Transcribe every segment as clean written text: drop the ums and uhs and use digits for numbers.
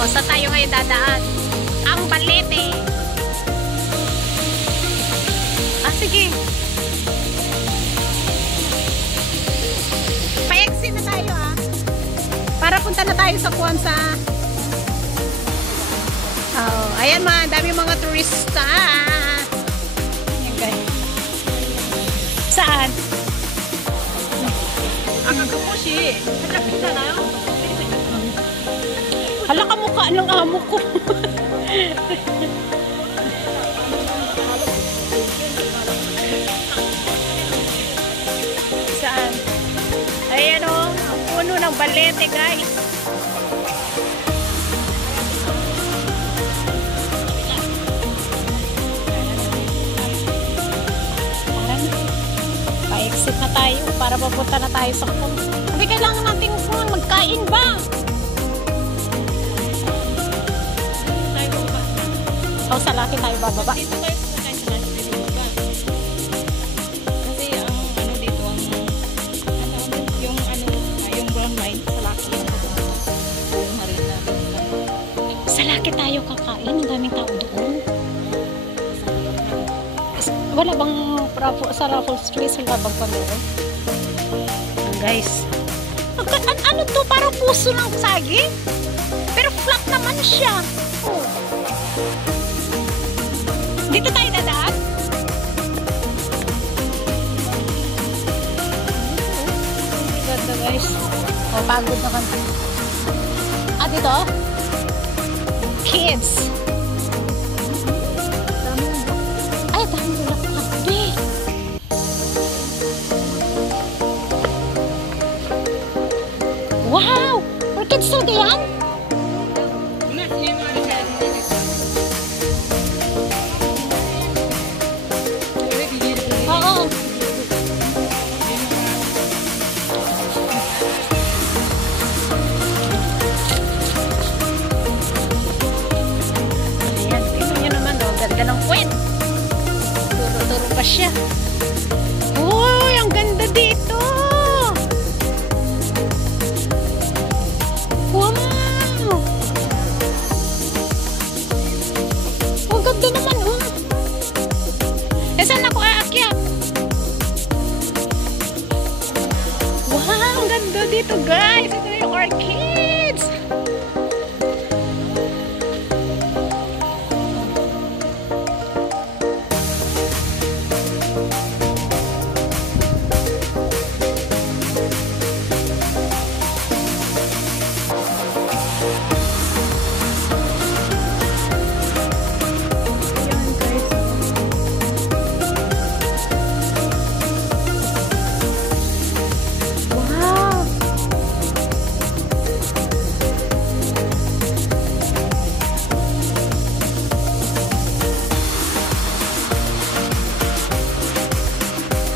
O, saan tayo ngayon dadaan? Ang Balete. Ah, sige. Pa-exit na tayo para punta na tayo sa Kwanza. Oh, ayan mga, dami mga turista. Ayan guys. Saan? Hala ka mukha ng amo ko. Saan? Ayan o, ang puno ng Balete guys. Pa-exit na tayo para papunta na tayo sa kung. Hindi kailangan natin magkain ba? O, sa laki tayo bababa. Dito tayo kumakain sa last day ba? Kasi ang ano dito, yung brown wine sa laki yung marina. Sa laki tayo kakain. Ang daming tao doon. Wala bang sa Raffles Place? Wala bang panoon? Guys. Ano to? Parang puso ng saging? Pero flat naman siya. Oh. Dito tayo dadaan? Ganda guys. Oh, pagod na kami. Ah, dito? Kids. Ay, dami nila kape. Wow! For kids to yan? Oo. Ayan, tingnan nyo naman, oh, ganda ng puwet. Turo-turo pa siya. Uy, ang ganda dito. Wow! Ang ganda naman, oh. Eh, saan ako aakyat? Wow, ang ganda dito, guys. Ito yung orchids.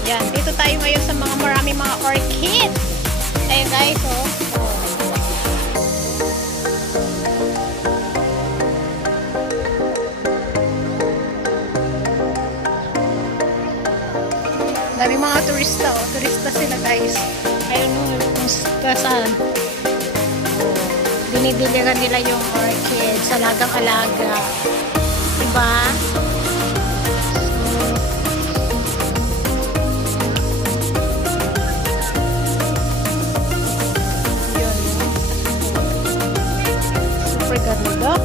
Yan, dito tayo ngayon sa maraming mga orchid. Ayan guys, oh. Dami mga turista, oh. Turista sila guys. Ayun kung saan. Oh, dinidiligan nila yung orchid sa alagang-alaga. Diba? Ganda.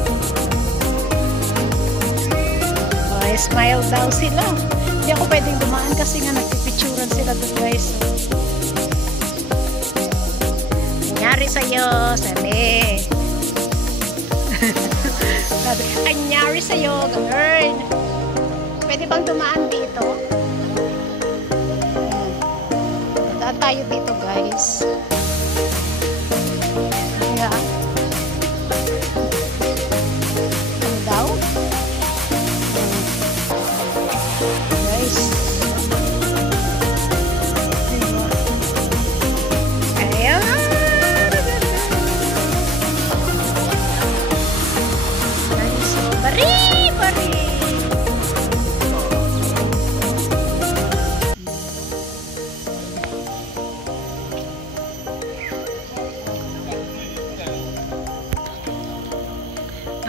Oh, smile daw sila. Hindi ako pwedeng dumaan kasi nga nagpipicturan sila doon guys. Anyari sa'yo, sabi. Sabi, anyari sa'yo, ganun. Pwede bang dumaan dito? Daan tayo dito guys. Ayan.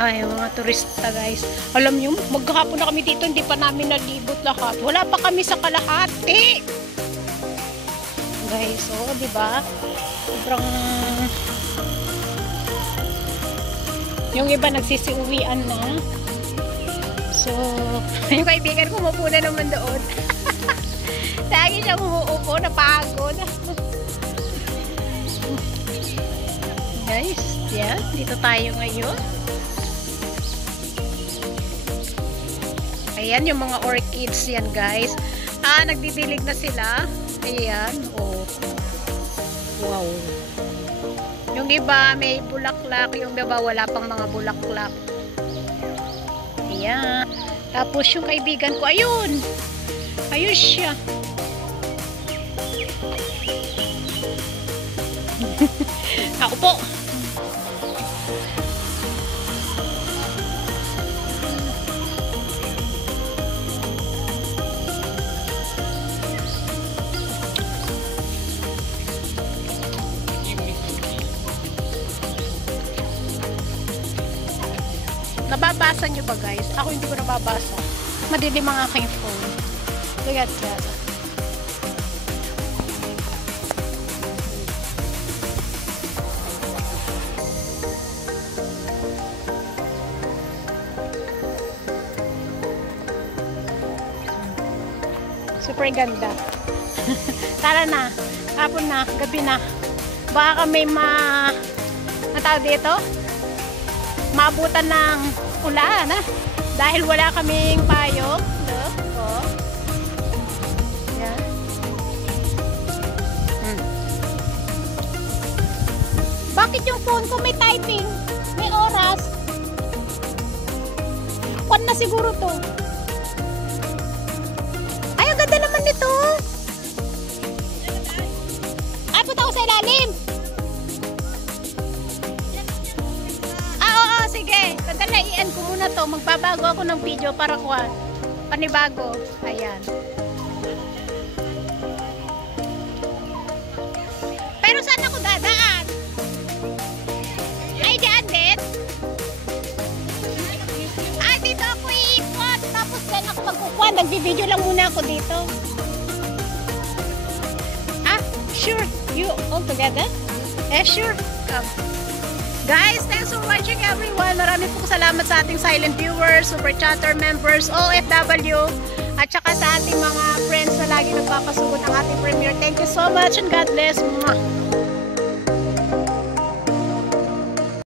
Ay, mga turista guys. Alam niyo, maghapon na kami dito, hindi pa namin nalibot lahat. Wala pa kami sa kalahati. Guys, oh, di ba? Sobrang yung iba nagsisiuwian na. So, yung kaibigan ko mapuna naman doon. Lagi siya umuupo, napagod. Guys, yan, dito tayo ngayon. Ayan, yung mga orchids yan, guys. Nagdidilig na sila. Ayan, oh. Wow. Yung iba, may bulaklak. Yung iba, wala pang mga bulaklak. Ayan. Tapos, yung kaibigan ko, ayun. Ayun siya. Ako po. Nababasa nyo ba guys? Ako hindi ko nababasa. Madilim ang aking phone. Look at that. Super ganda. Tara na. Hapon na. Gabi na. Baka may tawag dito? Maabutan ng ulan, dahil wala kaming payong. Look, oh. Yan. Bakit yung phone ko may typing? May oras? Kwan na siguro to. Ay, ang ganda naman nito. Ay, punta ko sa ilalim. Sige, sandalian ko muna to. Magbabago ako ng video para panibago. Ayan. Pero saan ako dadaan? Ay, dyan din? Ay, dito ako iikot. Tapos dyan ako magkukuha. Nagbi-video lang muna ako dito. Sure. You all together? Sure. Come. Guys, thanks for watching everyone. Maraming pong salamat sa ating silent viewers, super chatter members, OFW, at saka sa ating mga friends na lagi nagpapasugod ng ating premiere. Thank you so much and God bless. Mwah!